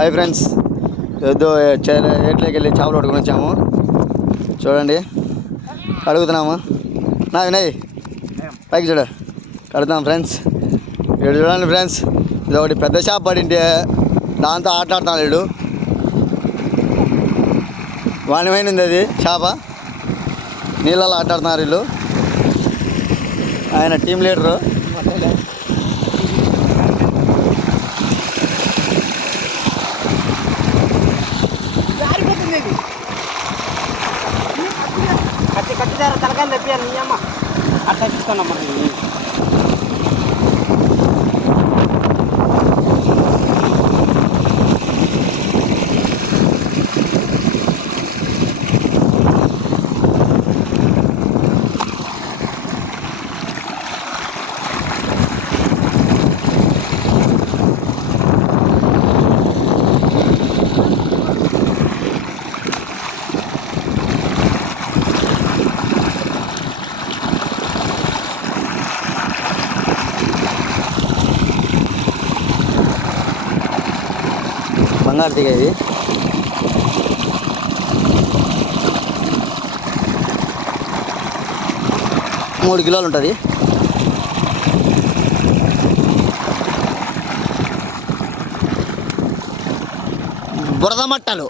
Hi friends, ఏదో ఏట్లోకి వెళ్ళి చేపలు పట్టుకొని వచ్చాము. చూడండి, కడుగుతున్నాము. నా వినయ్ పైకి చూడ కడుగుతాం ఫ్రెండ్స్. ఇక్కడ చూడండి ఫ్రెండ్స్, ఇది ఒకటి పెద్ద చేప పడింటే దాంతో ఆటలాడుతున్నాడు వీడు. వాణిమైనది అది చేప, నీళ్ళలో ఆటాడుతున్నారు వీళ్ళు. ఆయన టీం లీడరు. కట్టిదారు తలకాయలు తెప్పాను నీ అమ్మ అట్లా తీసుకున్నామ్మా. బంగారు తీగ ఇది. మూడు కిలోలు ఉంటుంది. బురద మట్టలు.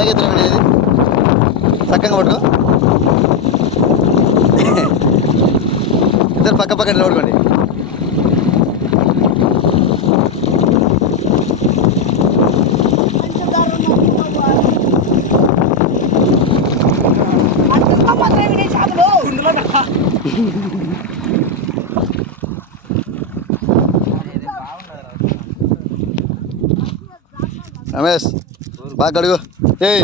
పైకి వినేది చక్కగా పట్టుకో. ఇద్దరు పక్క పక్కన నిలబడుకోండి. రమేష్ బాగా కడుగు. ఏయ్